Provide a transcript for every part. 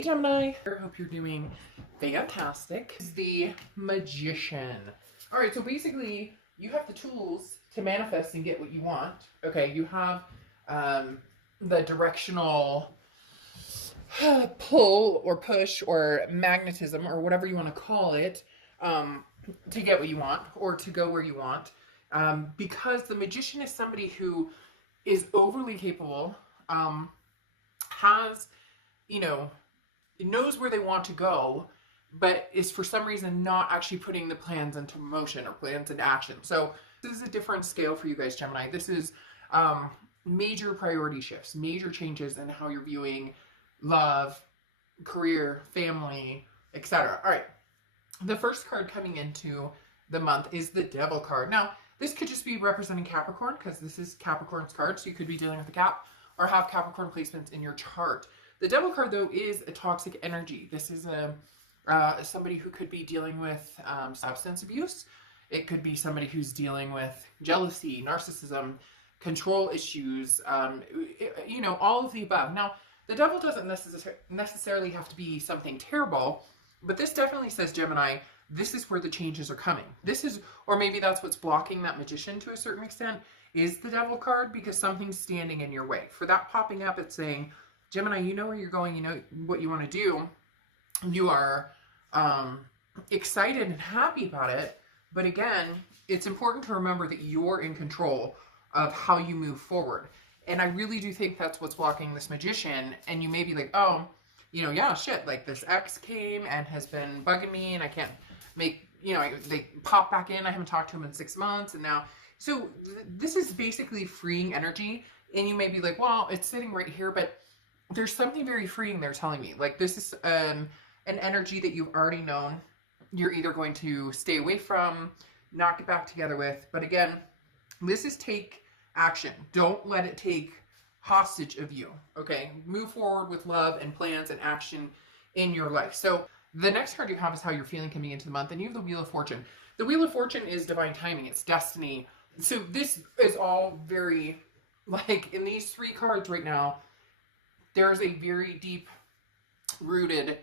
Gemini, I hope you're doing fantastic. Is the Magician. All right, so basically you have the tools to manifest and get what you want. Okay, you have the directional pull or push or magnetism or whatever you want to call it, to get what you want or to go where you want. Because the Magician is somebody who is overly capable, has, you know, knows where they want to go, but is for some reason not actually putting the plans into motion or plans into action. So this is a different scale for you guys, Gemini. This is major priority shifts, major changes in how you're viewing love, career, family, etc. All right. The first card coming into the month is the Devil card. Now, this could just be representing Capricorn because this is Capricorn's card, so you could be dealing with a Cap or have Capricorn placements in your chart. The Devil card, though, is a toxic energy. This is somebody who could be dealing with substance abuse. It could be somebody who's dealing with jealousy, narcissism, control issues, all of the above. Now, the Devil doesn't necessarily have to be something terrible, but this definitely says, Gemini, this is where the changes are coming. This is, or maybe that's what's blocking that Magician to a certain extent, is the Devil card, because something's standing in your way. For that popping up, it's saying, Gemini, you know where you're going, you know what you want to do. You are excited and happy about it. But again, it's important to remember that you're in control of how you move forward. And I really do think that's what's blocking this Magician. And you may be like, oh, yeah, shit, like this ex came and has been bugging me and I can't make, they pop back in. I haven't talked to him in 6 months. And now, so this is basically freeing energy. And you may be like, well, it's sitting right here, but there's something very freeing they're telling me. Like, this is an energy that you've already known you're either going to stay away from, not get back together with. But again, this is take action. Don't let it take hostage of you, okay? Move forward with love and plans and action in your life. So the next card you have is how you're feeling coming into the month, and you have the Wheel of Fortune. The Wheel of Fortune is divine timing. It's destiny. So this is all very, like, in these 3 cards right now, there's a very deep-rooted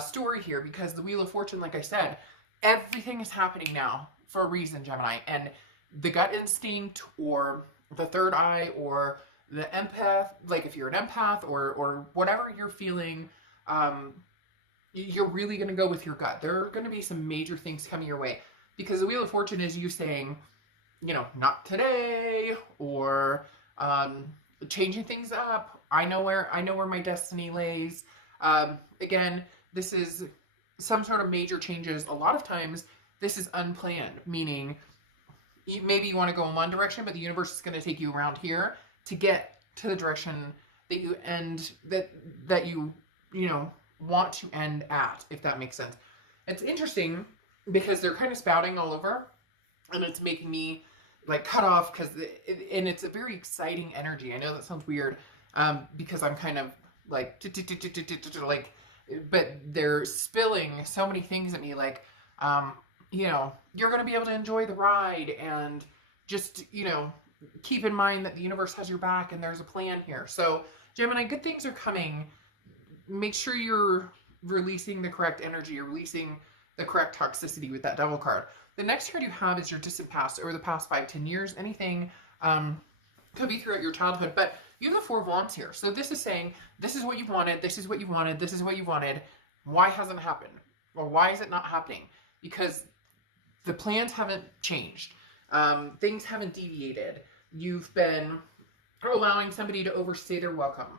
story here, because the Wheel of Fortune, like I said, everything is happening now for a reason, Gemini. And the gut instinct or the third eye or the empath, like if you're an empath or whatever you're feeling, you're really going to go with your gut. There are going to be some major things coming your way, because the Wheel of Fortune is you saying, not today, or changing things up. I know where my destiny lays. Again, this is some sort of major changes. A lot of times this is unplanned, meaning maybe you want to go in one direction, but the universe is going to take you around here to get to the direction that you want to end at, if that makes sense. It's interesting because they're kind of spouting all over, and it's making me like cut off, and it's a very exciting energy. I know that sounds weird, because I'm kind of like but they're spilling so many things at me, like you're going to be able to enjoy the ride, and just keep in mind that the universe has your back and there's a plan here. So Gemini, good things are coming. Make sure you're releasing the correct energy, you're releasing the correct toxicity with that Devil card. The next card you have is your distant past, or the past 5-10 years. Anything could be throughout your childhood, but you have the 4 of Wands here. So this is saying, this is what you wanted, this is what you wanted, this is what you wanted. Why hasn't it happened? Or why is it not happening? Because the plans haven't changed. Things haven't deviated. You've been allowing somebody to overstay their welcome.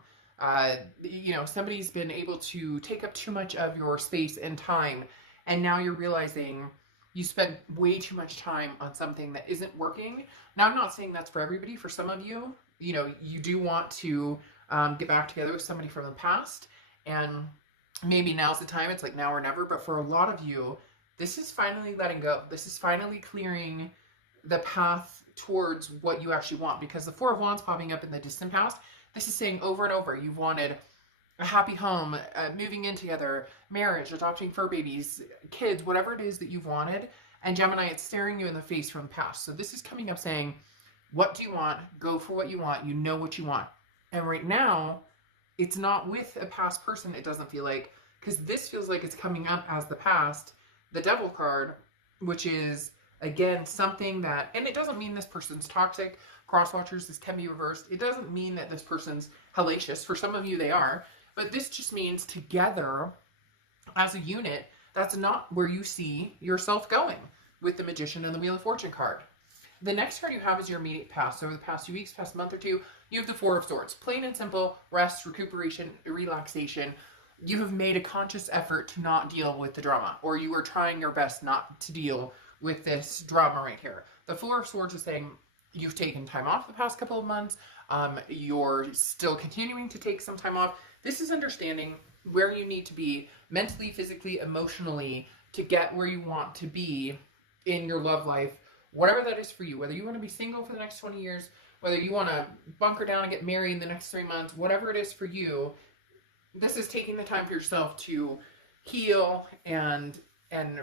Somebody's been able to take up too much of your space and time, and now you're realizing you spent way too much time on something that isn't working. Now, I'm not saying that's for everybody. For some of you, you do want to get back together with somebody from the past, and maybe now's the time. It's like now or never. But for a lot of you, this is finally letting go. This is finally clearing the path towards what you actually want, because the 4 of Wands popping up in the distant past, this is saying over and over, you've wanted a happy home, moving in together, marriage, adopting fur babies, kids, whatever it is that you've wanted. And Gemini, it's staring you in the face from the past. So this is coming up saying, what do you want? Go for what you want. You know what you want. And right now, it's not with a past person, it doesn't feel like, because this feels like it's coming up as the past, the Devil card, which is, again, something that, and it doesn't mean this person's toxic. Cross watchers, this can be reversed. It doesn't mean that this person's hellacious. For some of you, they are. But this just means together, as a unit, that's not where you see yourself going with the Magician and the Wheel of Fortune card. The next card you have is your immediate past. So over the past few weeks, past month or two, you have the Four of Swords. Plain and simple, rest, recuperation, relaxation. You have made a conscious effort to not deal with the drama, or you are trying your best not to deal with this drama right here. The Four of Swords is saying you've taken time off the past couple of months. You're still continuing to take some time off. This is understanding where you need to be mentally, physically, emotionally to get where you want to be in your love life, whatever that is for you, whether you want to be single for the next 20 years, whether you want to bunker down and get married in the next 3 months, whatever it is for you, this is taking the time for yourself to heal and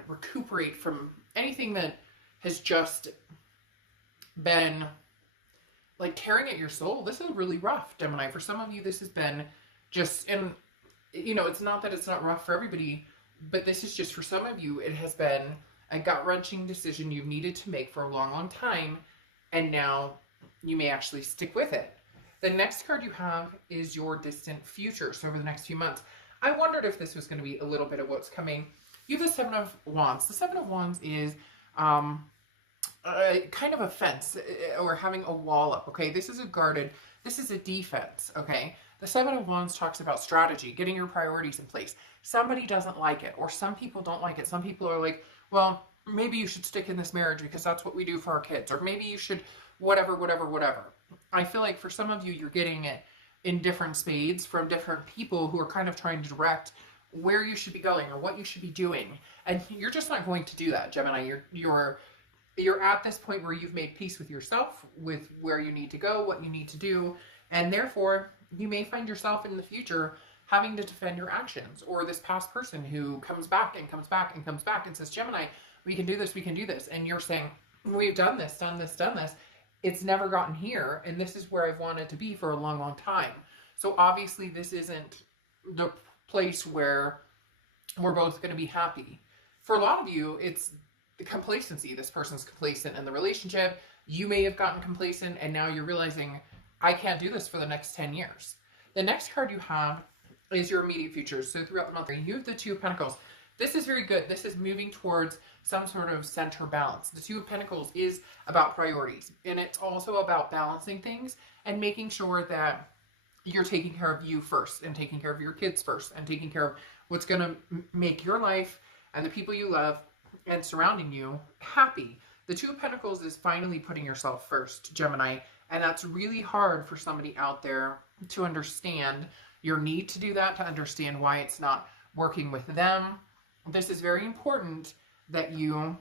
recuperate from anything that has just been like tearing at your soul. This is really rough, Gemini. For some of you, this has been just, and you know, it's not that it's not rough for everybody, but this is just for some of you, it has been a gut-wrenching decision you've needed to make for a long, long time, and now you may actually stick with it. The next card you have is your distant future. So over the next few months, I wondered if this was going to be a little bit of what's coming. You have the Seven of Wands. The Seven of Wands is kind of a fence or having a wall up, okay? This is a guarded, this is a defense, okay? The Seven of Wands talks about strategy, getting your priorities in place. Somebody doesn't like it, or some people don't like it. Some people are like, well, maybe you should stick in this marriage because that's what we do for our kids, or maybe you should whatever, whatever, whatever. I feel like for some of you, you're getting it in different spades from different people who are kind of trying to direct where you should be going or what you should be doing. And you're just not going to do that, Gemini. You're at this point where you've made peace with yourself, with where you need to go, what you need to do, and therefore you may find yourself in the future having to defend your actions, or this past person who comes back and comes back and comes back and says, Gemini, we can do this, we can do this. And you're saying, we've done this, done this, done this. It's never gotten here, and this is where I've wanted to be for a long, long time. So obviously this isn't the place where we're both going to be happy. For a lot of you, it's the complacency. This person's complacent in the relationship. You may have gotten complacent, and now you're realizing, I can't do this for the next 10 years. The next card you have is your immediate future. So throughout the month, you have the Two of Pentacles. This is very good. This is moving towards some sort of center balance. The Two of Pentacles is about priorities, and it's also about balancing things and making sure that you're taking care of you first, and taking care of your kids first, and taking care of what's going to make your life and the people you love and surrounding you happy. The Two of Pentacles is finally putting yourself first, Gemini, and that's really hard for somebody out there to understand your need to do that, to understand why it's not working with them. This is very important that you,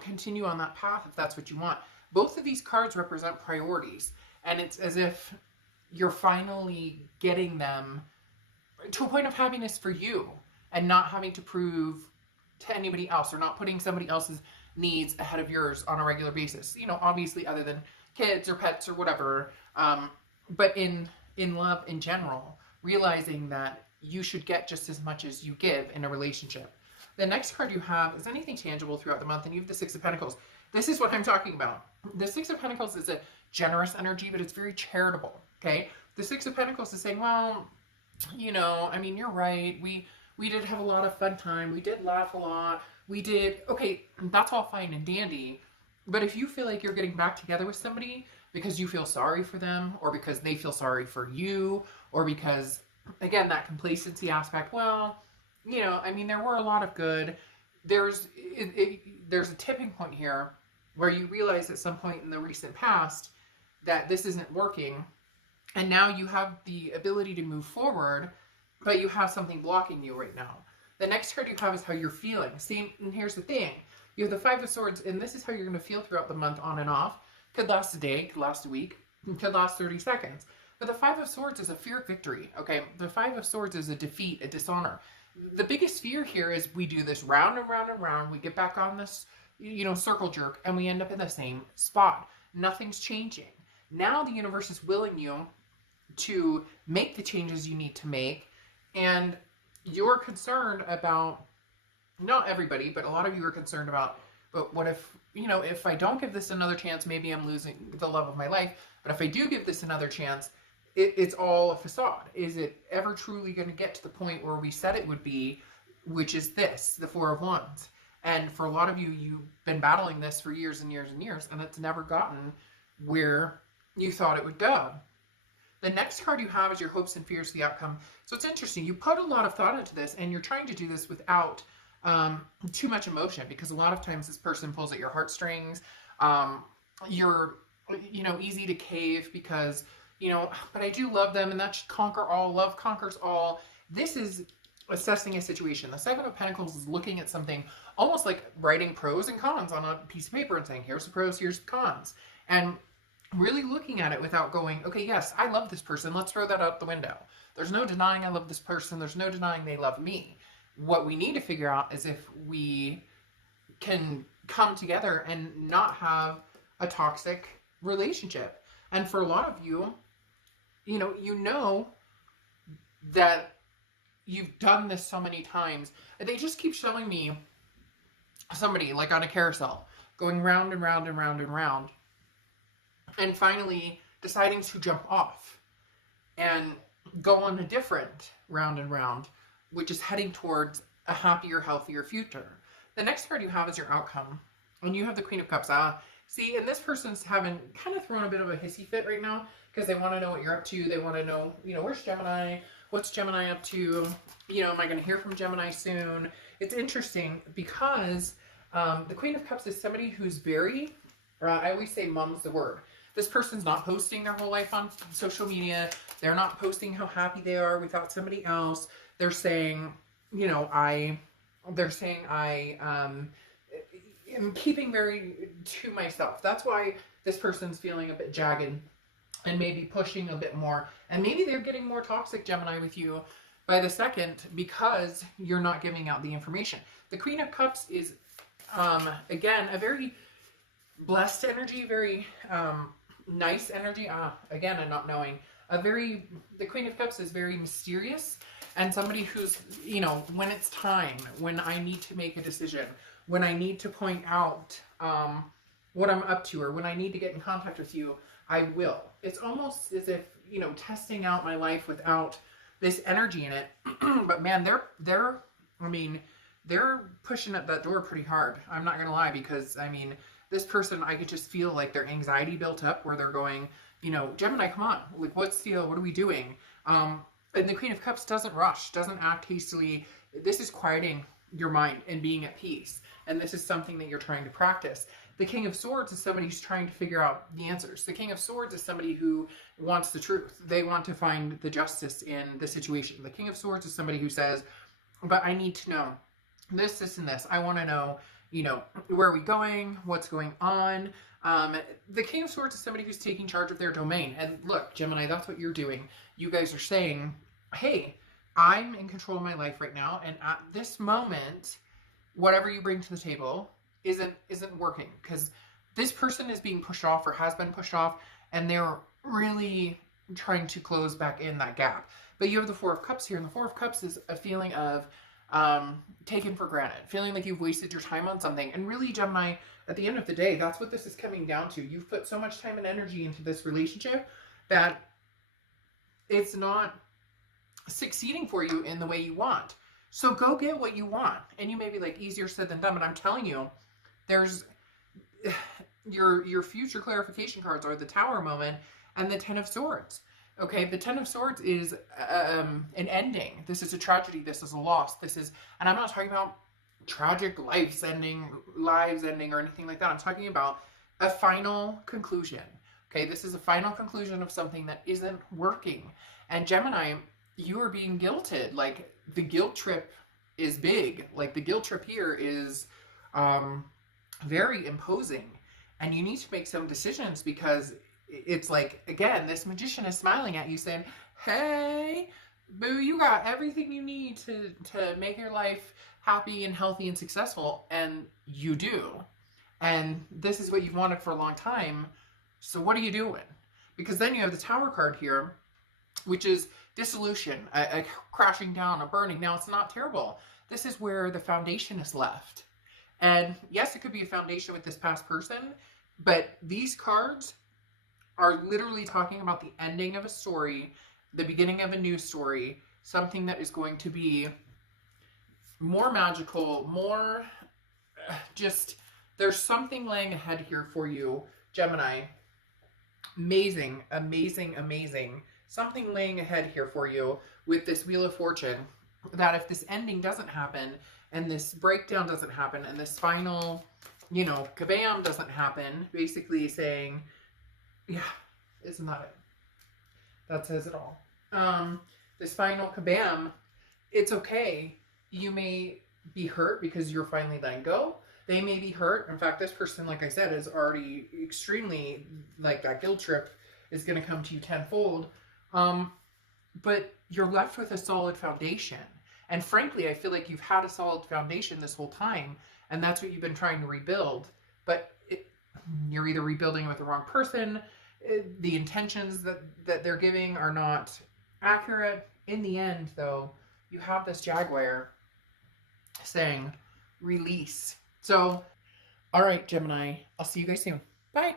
continue on that path if that's what you want. Both of these cards represent priorities, and it's as if you're finally getting them to a point of happiness for you and not having to prove to anybody else, or not putting somebody else's needs ahead of yours on a regular basis. You know, obviously other than kids or pets or whatever, but in love in general, realizing that you should get just as much as you give in a relationship. The next card you have is anything tangible throughout the month, and you have the Six of Pentacles. This is what I'm talking about. The Six of Pentacles is a generous energy, but it's very charitable, okay? The Six of Pentacles is saying, well, you're right. We did have a lot of fun time. We did laugh a lot. We did, okay, that's all fine and dandy. But if you feel like you're getting back together with somebody because you feel sorry for them, or because they feel sorry for you, or because, again, that complacency aspect, well, there were a lot of good. There's a tipping point here where you realize at some point in the recent past that this isn't working, and now you have the ability to move forward, but you have something blocking you right now. The next card you have is how you're feeling. See, and here's the thing. You have the Five of Swords, and this is how you're going to feel throughout the month, on and off. Could last a day, could last a week, could last 30 seconds. But the Five of Swords is a fear of victory, okay? The Five of Swords is a defeat, a dishonor. The biggest fear here is we do this round and round and round. We get back on this, circle jerk, and we end up in the same spot. Nothing's changing. Now the universe is willing you to make the changes you need to make. And you're concerned about, not everybody, but a lot of you are concerned about, but what if, if I don't give this another chance, maybe I'm losing the love of my life. But if I do give this another chance, it's all a facade. Is it ever truly going to get to the point where we said it would be, which is this, the Four of Wands? And for a lot of you, you've been battling this for years and years and years, and it's never gotten where you thought it would go. The next card you have is your hopes and fears of the outcome. So it's interesting. You put a lot of thought into this, and you're trying to do this without too much emotion, because a lot of times this person pulls at your heartstrings. You're, easy to cave because, but I do love them, and that should conquer all. Love conquers all. This is assessing a situation. The Seven of Pentacles is looking at something almost like writing pros and cons on a piece of paper and saying, here's the pros, here's the cons. And really looking at it without going, okay, yes, I love this person. Let's throw that out the window. There's no denying I love this person. There's no denying they love me. What we need to figure out is if we can come together and not have a toxic relationship. And for a lot of you, you know that you've done this so many times. They just keep showing me somebody like on a carousel going round and round and round and round, and finally deciding to jump off and go on a different round and round, which is heading towards a happier, healthier future. The next card you have is your outcome, and you have the Queen of Cups. See, and this person's having kind of thrown a bit of a hissy fit right now because they want to know what you're up to. They want to know, where's Gemini? What's Gemini up to? Am I going to hear from Gemini soon? It's interesting because the Queen of Cups is somebody who's very, I always say mum's the word. This person's not posting their whole life on social media. They're not posting how happy they are without somebody else. They're saying, I am keeping very to myself. That's why this person's feeling a bit jagged and maybe pushing a bit more. And maybe they're getting more toxic, Gemini, with you by the second because you're not giving out the information. The Queen of Cups is, again, a very blessed energy, very nice energy. Again, I'm not knowing. The Queen of Cups is very mysterious and somebody who's, when it's time, when I need to make a decision, when I need to point out what I'm up to, or when I need to get in contact with you, I will. It's almost as if, testing out my life without this energy in it. But man, they're pushing at that door pretty hard. I'm not going to lie, because this person, I could just feel like their anxiety built up where they're going, Gemini, come on, like what are we doing? And the Queen of Cups doesn't rush, doesn't act hastily. This is quieting your mind and being at peace. And this is something that you're trying to practice. The King of Swords is somebody who's trying to figure out the answers. The King of Swords is somebody who wants the truth. They want to find the justice in the situation. The King of Swords is somebody who says, but I need to know this, this, and this. I want to know, where are we going? What's going on? The King of Swords is somebody who's taking charge of their domain. And look, Gemini, that's what you're doing. You guys are saying, hey, I'm in control of my life right now. And at this moment, whatever you bring to the table isn't working, because this person is being pushed off or has been pushed off, and they're really trying to close back in that gap. But you have the Four of Cups here, and the Four of Cups is a feeling of taken for granted, feeling like you've wasted your time on something. And really, Gemini, at the end of the day, that's what this is coming down to. You've put so much time and energy into this relationship that it's not succeeding for you in the way you want. So go get what you want. And you may be like, easier said than done, but I'm telling you, there's your future clarification cards are the Tower moment and the Ten of Swords. Okay, the Ten of Swords is an ending. This is a tragedy. This is a loss. And I'm not talking about tragic lives ending, or anything like that. I'm talking about a final conclusion. Okay, this is a final conclusion of something that isn't working. And Gemini, you are being guilted. Like, the guilt trip is big. Like, the guilt trip here is very imposing. And you need to make some decisions, because it's like, again, this magician is smiling at you saying, hey, boo, you got everything you need to make your life happy and healthy and successful. And you do. And this is what you've wanted for a long time. So what are you doing? Because then you have the Tower card here. which is dissolution, a crashing down, a burning. Now, it's not terrible. This is where the foundation is left. And yes, it could be a foundation with this past person, but these cards are literally talking about the ending of a story, the beginning of a new story, something that is going to be more magical, more just, there's something laying ahead here for you, Gemini. Amazing, amazing, amazing. Something laying ahead here for you with this Wheel of Fortune, that if this ending doesn't happen and this breakdown doesn't happen and this final, you know, kabam doesn't happen, basically saying, yeah, isn't that it? That says it all. This final kabam, it's okay. You may be hurt because you're finally letting go. They may be hurt. In fact, this person, like I said, is already extremely, like, that guilt trip is going to come to you tenfold. But you're left with a solid foundation. And frankly, I feel like you've had a solid foundation this whole time, and that's what you've been trying to rebuild. But you're either rebuilding with the wrong person, the intentions that they're giving are not accurate. In the end, though, you have this Jaguar saying, release. So, all right, Gemini, I'll see you guys soon. Bye.